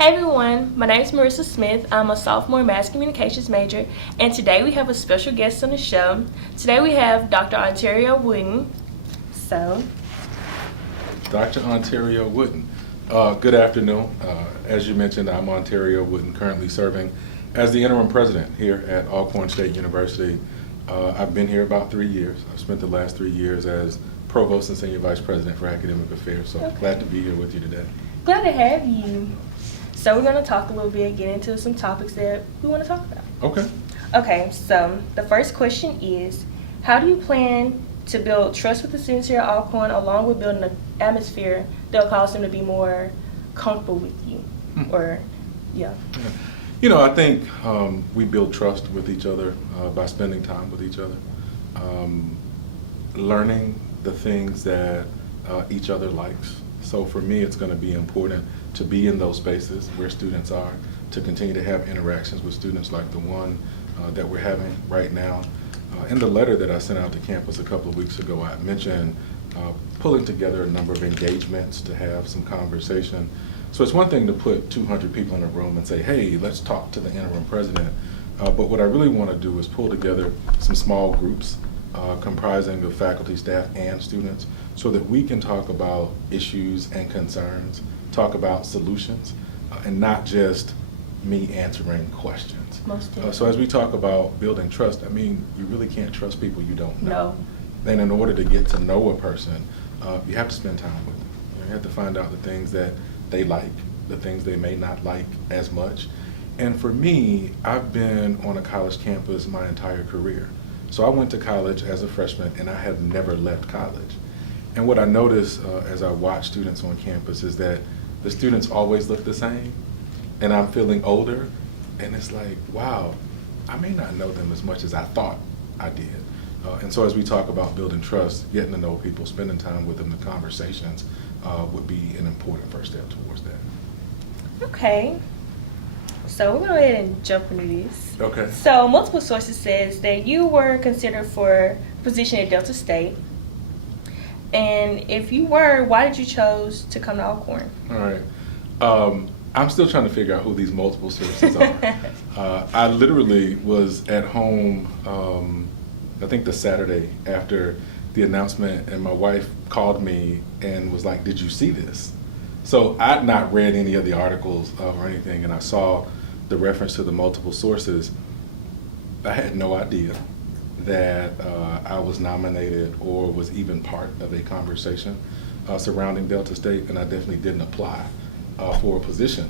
Hey everyone, my name is Marissa Smith. I'm a sophomore mass communications major, and today we have a special guest on the show. Today we have Dr. Ontario Wooden. So, Dr. Ontario Wooden. Good afternoon. As you mentioned, I'm Ontario Wooden, currently serving as the interim president here at Alcorn State University. I've been here about 3 years. I've spent the last 3 years as provost and senior vice president for academic affairs, so Okay. glad to be here with you today. Glad to have you. So we're going to talk a little bit, get into some topics that we want to talk about. Okay. Okay, so the first question is, how do you plan to build trust with the students here at Alcorn along with building an atmosphere that will cause them to be more comfortable with you? Yeah. I think we build trust with each other by spending time with each other, learning the things that each other likes. So for me, it's going to be important to be in those spaces where students are, to continue to have interactions with students like the one that we're having right now. In the letter that I sent out to campus a couple of weeks ago, I mentioned pulling together a number of engagements to have some conversation. So it's one thing to put 200 people in a room and say, hey, let's talk to the interim president. But what I really want to do is pull together some small groups comprising of faculty, staff, and students so that we can talk about issues and concerns, talk about solutions, and not just me answering questions. So as we talk about building trust, you really can't trust people you don't know. No. And in order to get to know a person, you have to spend time with them. You have to find out the things that they like, the things they may not like as much. And for me, I've been on a college campus my entire career. So I went to college as a freshman and I have never left college. And what I notice as I watch students on campus is that the students always look the same, and I'm feeling older, and it's like, wow, I may not know them as much as I thought I did. And so as we talk about building trust, getting to know people, spending time with them, the conversations would be an important first step towards that. Okay. So we're going to go ahead and jump into this. Okay. So multiple sources says that you were considered for a position at Delta State. And if you were, why did you chose to come to Alcorn? All right. I'm still trying to figure out who these multiple sources are. I literally was at home, I think the Saturday after the announcement, and my wife called me and was like, did you see this? So I'd not read any of the articles or anything, and I saw the reference to the multiple sources. I had no idea that I was nominated or was even part of a conversation surrounding Delta State, and I definitely didn't apply for a position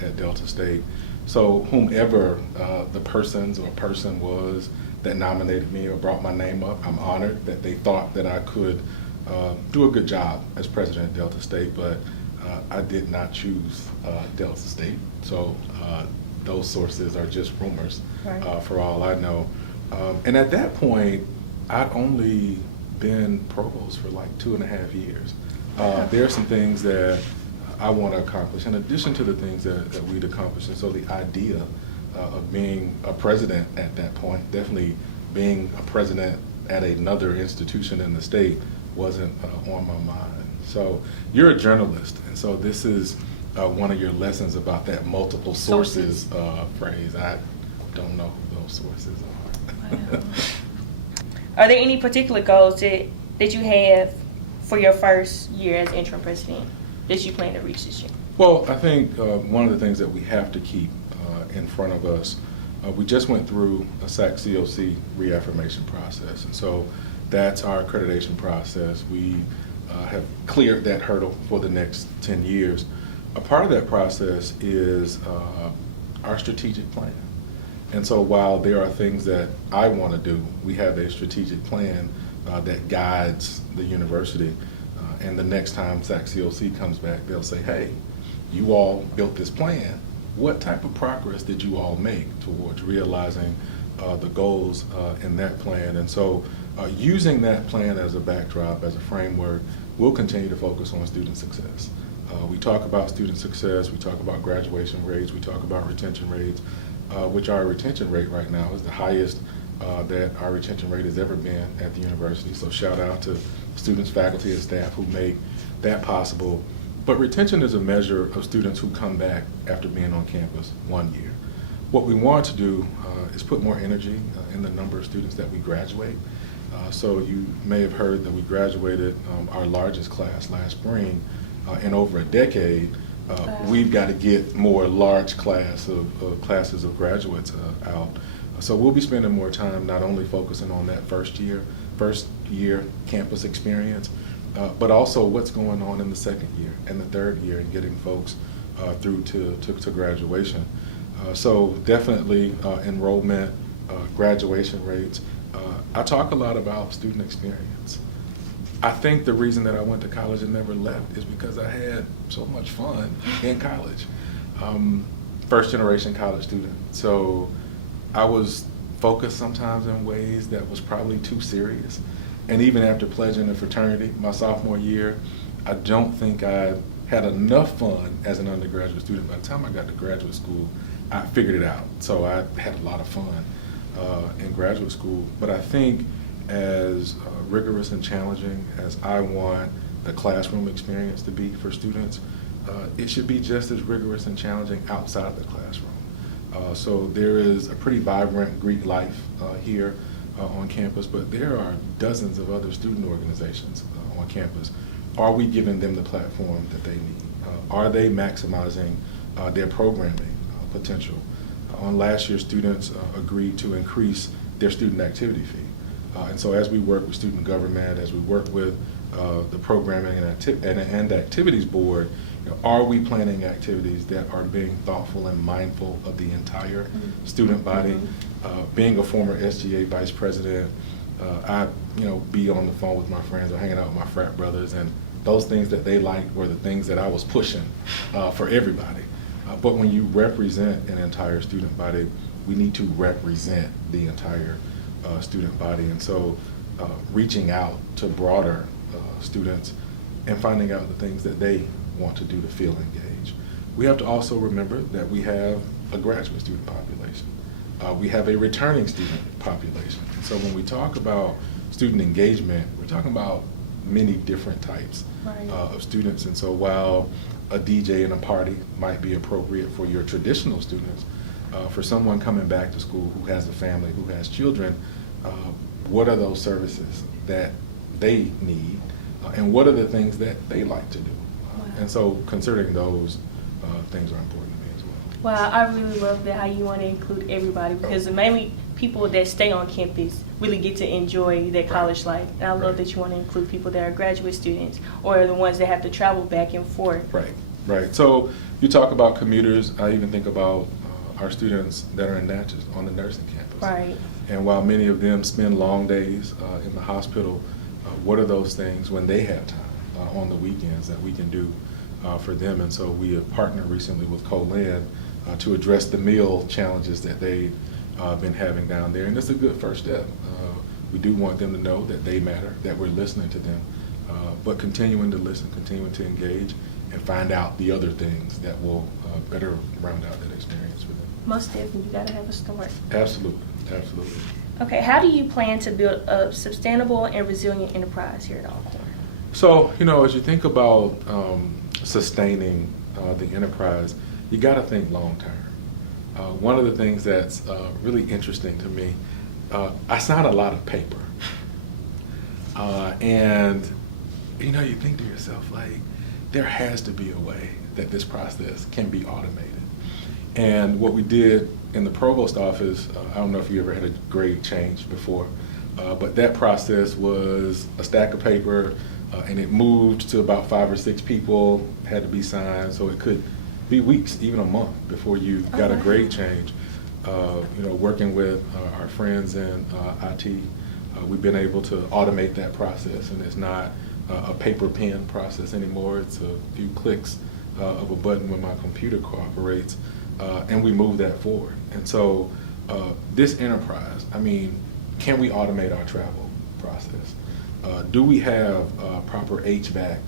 at Delta State. So whomever the persons or person was that nominated me or brought my name up, I'm honored that they thought that I could do a good job as president of Delta State, but I did not choose Delta State. So those sources are just rumors, right, for all I know. And at that point, I'd only been provost for like 2.5 years. There are some things that I want to accomplish in addition to the things that we'd accomplished. And so the idea of being a president at that point, definitely being a president at another institution in the state, wasn't on my mind. So you're a journalist, and so this is one of your lessons about that multiple sources phrase. I don't know who those sources are. Wow. Are there any particular goals that you have for your first year as interim president that you plan to reach this year? Well, I think one of the things that we have to keep in front of us, we just went through a SAC-COC reaffirmation process, and so that's our accreditation process. We have cleared that hurdle for the next 10 years. A part of that process is our strategic plan. And so while there are things that I want to do, we have a strategic plan that guides the university. And the next time SAC-COC comes back, they'll say, hey, you all built this plan. What type of progress did you all make towards realizing the goals in that plan? And so using that plan as a backdrop, as a framework, we'll continue to focus on student success. We talk about student success, we talk about graduation rates, we talk about retention rates, which our retention rate right now is the highest that our retention rate has ever been at the university. So shout out to students, faculty, and staff who make that possible. But retention is a measure of students who come back after being on campus 1 year. What we want to do is put more energy in the number of students that we graduate. So you may have heard that we graduated our largest class last spring in over a decade. We've got to get more large classes of graduates out. So we'll be spending more time not only focusing on that first year campus experience, but also what's going on in the second year and the third year and getting folks through to graduation. So definitely enrollment, graduation rates. I talk a lot about student experience. I think the reason that I went to college and never left is because I had so much fun in college. First generation college student. So I was focused sometimes in ways that was probably too serious. And even after pledging a fraternity my sophomore year, I don't think I had enough fun as an undergraduate student. By the time I got to graduate school, I figured it out. So I had a lot of fun in graduate school. But I think as rigorous and challenging as I want the classroom experience to be for students, it should be just as rigorous and challenging outside the classroom. So there is a pretty vibrant Greek life here on campus, but there are dozens of other student organizations on campus. Are we giving them the platform that they need? Are they maximizing their programming potential? On last year, students agreed to increase their student activity fee. And so as we work with student government, as we work with the programming and activities board, are we planning activities that are being thoughtful and mindful of the entire student body? Being a former SGA vice president, I be on the phone with my friends or hanging out with my frat brothers, and those things that they liked were the things that I was pushing for everybody. But when you represent an entire student body, we need to represent the entire student body. And so reaching out to broader students and finding out the things that they want to do to feel engaged. We have to also remember that we have a graduate student population. We have a returning student population. So when we talk about student engagement, we're talking about many different types of students. And so while a DJ in a party might be appropriate for your traditional students, for someone coming back to school who has a family, who has children, what are those services that they need, and what are the things that they like to do? And so considering those things are important to me as well. Wow, I really love that, how you want to include everybody, because mainly people that stay on campus really get to enjoy their college life. And I love that you want to include people that are graduate students or the ones that have to travel back and forth. Right. So you talk about commuters, I even think about our students that are in Natchez on the nursing campus. Right. And while many of them spend long days in the hospital, what are those things when they have time on the weekends that we can do for them? And so we have partnered recently with CoLan to address the meal challenges that they've been having down there. And it's a good first step. We do want them to know that they matter, that we're listening to them, but continuing to listen, continuing to engage, and find out the other things that will better round out that experience for them. Most definitely, you got to have a start. Absolutely. Okay, how do you plan to build a sustainable and resilient enterprise here at Alcorn? So, as you think about sustaining the enterprise, you got to think long term. One of the things that's really interesting to me, I sign a lot of paper. And, you think to yourself, like, there has to be a way that this process can be automated. And what we did in the provost office, I don't know if you ever had a grade change before, but that process was a stack of paper, and it moved to about 5 or 6 people, had to be signed, so it could be weeks, even a month, before you got a grade change. Working with our friends in IT, we've been able to automate that process, and it's not a paper pen process anymore. It's a few clicks of a button when my computer cooperates, and we move that forward. And so this enterprise, can we automate our travel process? Do we have proper HVAC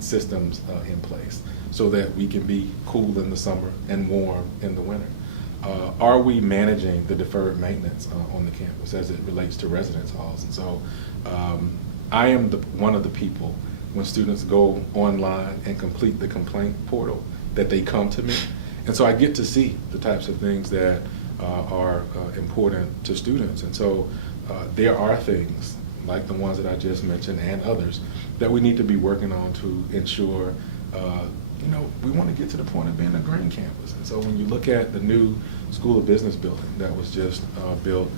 systems in place so that we can be cool in the summer and warm in the winter? Are we managing the deferred maintenance on the campus as it relates to residence halls? And so I am one of the people, when students go online and complete the complaint portal, that they come to me. And so I get to see the types of things that are important to students. And so there are things like the ones that I just mentioned and others that we need to be working on to ensure, we want to get to the point of being a green campus. And so when you look at the new School of Business building that was just built,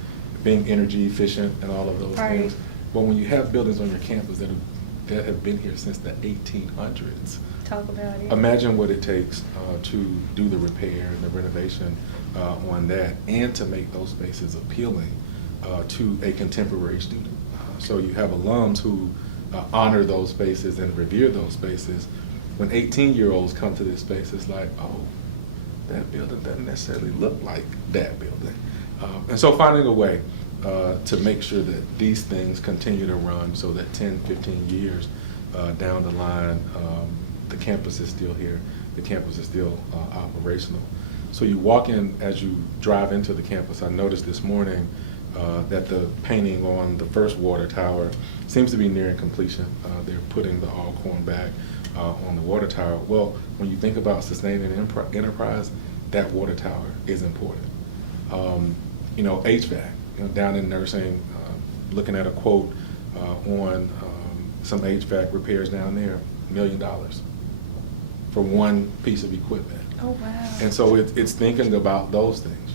being energy efficient and all of those things, but when you have buildings on your campus that have been here since the 1800s, talk about it. Imagine what it takes to do the repair and the renovation on that, and to make those spaces appealing to a contemporary student. So you have alums who honor those spaces and revere those spaces. When 18-year-olds come to this space, it's like, oh, that building doesn't necessarily look like that building. And so finding a way to make sure that these things continue to run so that 10, 15 years down the line, the campus is still here, the campus is still operational. So you walk in, as you drive into the campus, I noticed this morning that the painting on the first water tower seems to be nearing completion. They're putting the Alcorn back on the water tower. Well, when you think about sustaining enterprise, that water tower is important. HVAC, down in nursing, looking at a quote on some HVAC repairs down there, $1 million for one piece of equipment. Oh, wow. And so it's thinking about those things.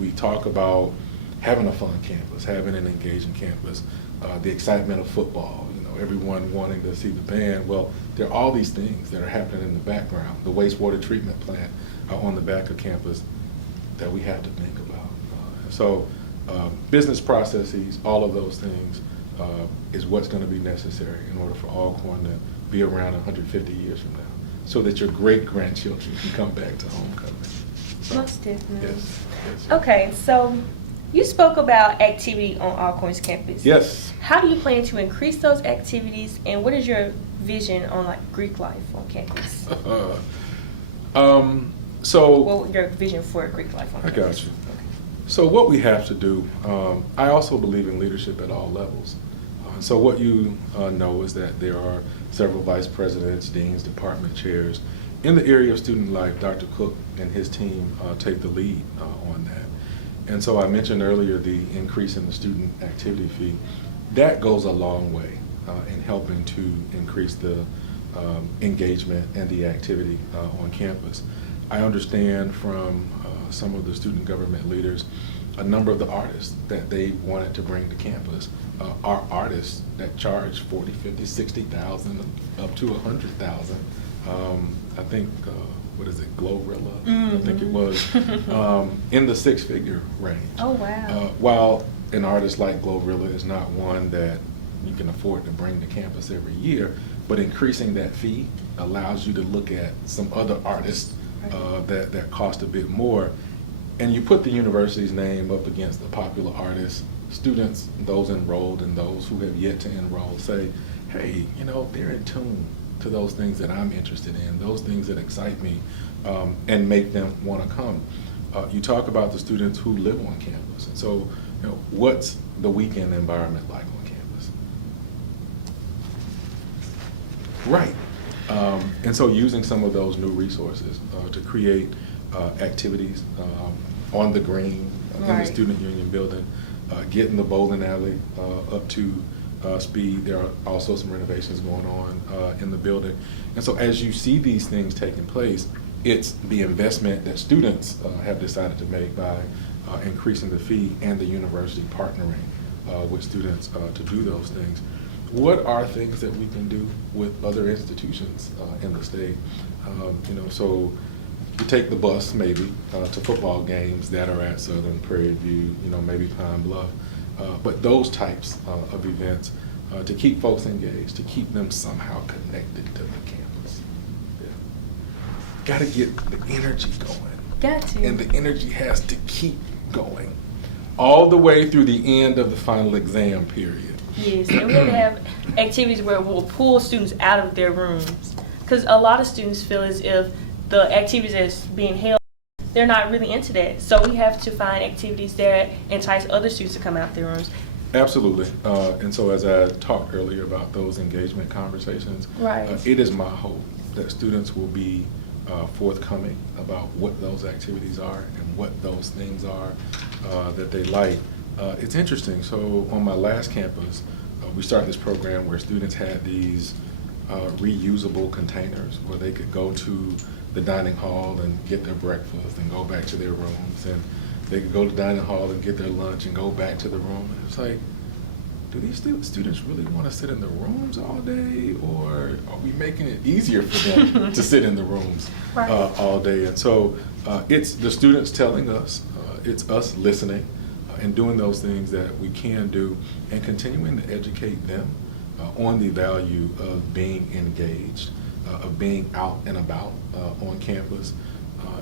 We talk about having a fun campus, having an engaging campus, the excitement of football, everyone wanting to see the band. Well, there are all these things that are happening in the background, the wastewater treatment plant on the back of campus that we have to think about. So business processes, all of those things is what's going to be necessary in order for Alcorn to be around 150 years from now, so that your great-grandchildren can come back to homecoming. So, most definitely. Yes. Okay, so you spoke about activity on Alcorn's campus. Yes. How do you plan to increase those activities, and what is your vision on Greek life on campus? Your vision for Greek life on campus? I got you. Okay. So what we have to do, I also believe in leadership at all levels. So what you know is that there are several vice presidents, deans, department chairs. In the area of student life, Dr. Cook and his team take the lead on that. And so I mentioned earlier the increase in the student activity fee. That goes a long way in helping to increase the engagement and the activity on campus. I understand from some of the student government leaders, a number of the artists that they wanted to bring to campus are artists that charge 40, 50, 60,000 up to 100,000. I think, what is it, Glorilla? Mm-hmm. I think it was in the six-figure range. Oh, wow. While an artist like Glorilla is not one that you can afford to bring to campus every year, but increasing that fee allows you to look at some other artists that cost a bit more, and you put the university's name up against the popular artists. Students, those enrolled and those who have yet to enroll, say, hey, they're in tune to those things that I'm interested in, those things that excite me, and make them want to come. You talk about the students who live on campus, and so what's the weekend environment like on campus? Right. And so using some of those new resources to create activities on the green, in the student union building, getting the bowling alley up to speed. There are also some renovations going on in the building. And so as you see these things taking place, it's the investment that students have decided to make by increasing the fee, and the university partnering with students to do those things. What are things that we can do with other institutions in the state? So you take the bus maybe to football games that are at Southern, Prairie View, maybe Pine Bluff, but those types of events to keep folks engaged, to keep them somehow connected to the campus. Yeah. Got to get the energy going. Got to. And the energy has to keep going all the way through the end of the final exam period. Yes, and we have to have activities where we'll pull students out of their rooms, because a lot of students feel as if the activities that's being held, they're not really into that. So we have to find activities that entice other students to come out their rooms. Absolutely. And so as I talked earlier about those engagement conversations, Right. It is my hope that students will be forthcoming about what those activities are and what those things are that they like. It's interesting. So on my last campus, we started this program where students had these reusable containers where they could go to the dining hall and get their breakfast and go back to their rooms, and they could go to the dining hall and get their lunch and go back to the room. And it's like, do these students really want to sit in the rooms all day, or are we making it easier for them to sit in the rooms Right. all day? And so it's the students telling us, it's us listening and doing those things that we can do and continuing to educate them on the value of being engaged, of being out and about on campus.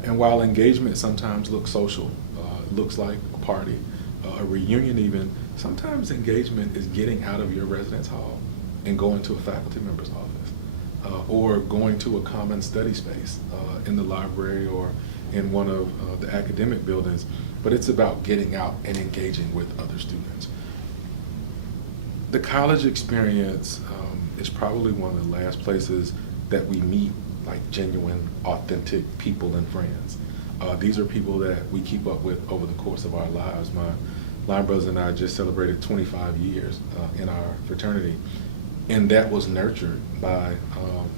And while engagement sometimes looks social, looks like a party, a reunion even, sometimes engagement is getting out of your residence hall and going to a faculty member's office, or going to a common study space in the library or in one of the academic buildings. But it's about getting out and engaging with other students. The college experience is probably one of the last places that we meet like genuine, authentic people and friends. These are people that we keep up with over the course of our lives. My line brothers and I just celebrated 25 years in our fraternity, and that was nurtured by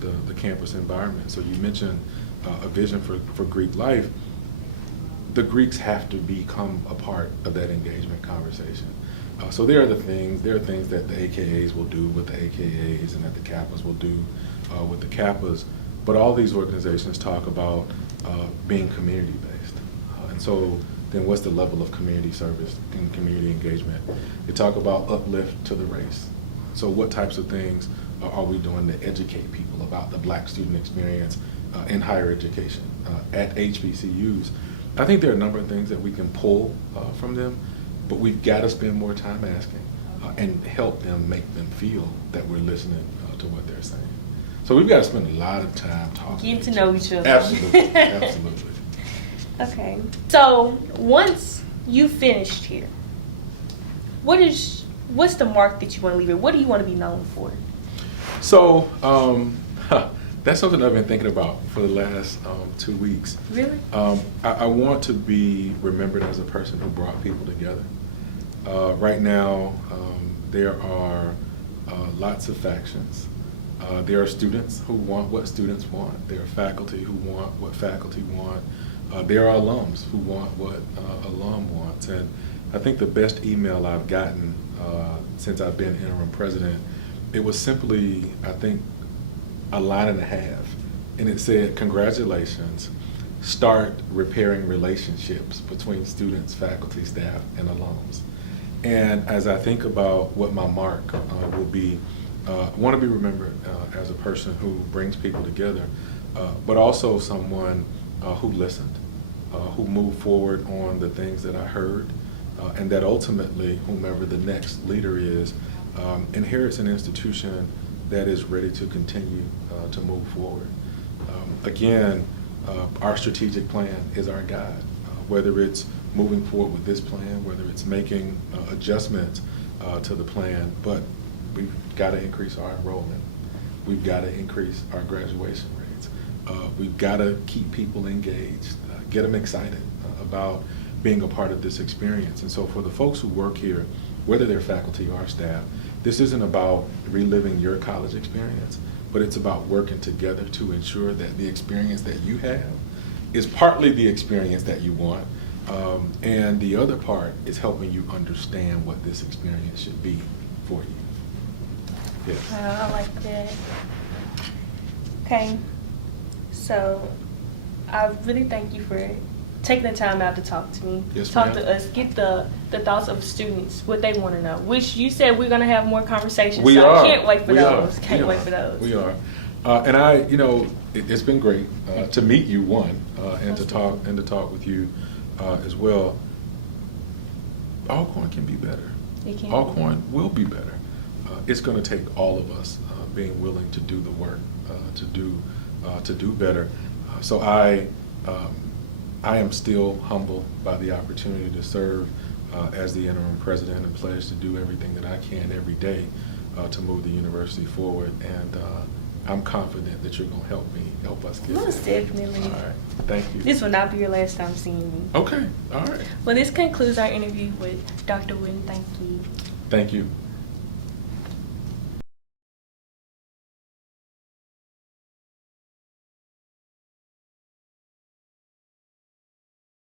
the campus environment. So you mentioned a vision for Greek life. The Greeks have to become a part of that engagement conversation. So there are things that the AKAs will do with the AKAs and that the Kappas will do with the Kappas. But all these organizations talk about being community-based. And so then what's the level of community service and community engagement? They talk about uplift to the race. So what types of things are we doing to educate people about the Black student experience in higher education at HBCUs? I think there are a number of things that we can pull from them, but we've got to spend more time asking and help them, make them feel that we're listening to what they're saying. So we've got to spend a lot of time talking. Getting to know each other. Absolutely, absolutely. Okay. So once you finished here, what's the mark that you want to leave it? What do you want to be known for? So that's something I've been thinking about for the last 2 weeks. Really? I want to be remembered as a person who brought people together. Right now, there are lots of factions. There are students who want what students want. There are faculty who want what faculty want. There are alums who want what alum wants. And I think the best email I've gotten since I've been interim president, it was simply, I think, a line and a half. And it said, congratulations, start repairing relationships between students, faculty, staff, and alums. And as I think about what my mark will be, I want to be remembered as a person who brings people together, but also someone who listened, who moved forward on the things that I heard, and that ultimately, whomever the next leader is, inherits an institution that is ready to continue to move forward. Again, our strategic plan is our guide, whether it's moving forward with this plan, whether it's making adjustments to the plan, but we've got to increase our enrollment. We've got to increase our graduation rates. We've got to keep people engaged, get them excited about being a part of this experience. And so for the folks who work here, whether they're faculty or staff, this isn't about reliving your college experience, but it's about working together to ensure that the experience that you have is partly the experience that you want, and the other part is helping you understand what this experience should be for you. Yes. I like that. Okay, so I really thank you for taking the time out to talk to me, Yes, talk ma'am. to us, get the thoughts of students, what they want to know, which you said we're going to have more conversations. We so are. I can't wait for We are. those. Can't We wait are. for those. We are. And it's been great to meet you, and to talk with you as well. Alcorn can be better. It can. Alcorn will be better. It's going to take all of us being willing to do the work to do better. So I am still humbled by the opportunity to serve as the interim president and pledge to do everything that I can every day to move the university forward. And I'm confident that you're going to help us get Most there. definitely. All right. Thank you. This will not be your last time seeing me. Okay. All right. Well, this concludes our interview with Dr. Wooden. Thank you. Thank you.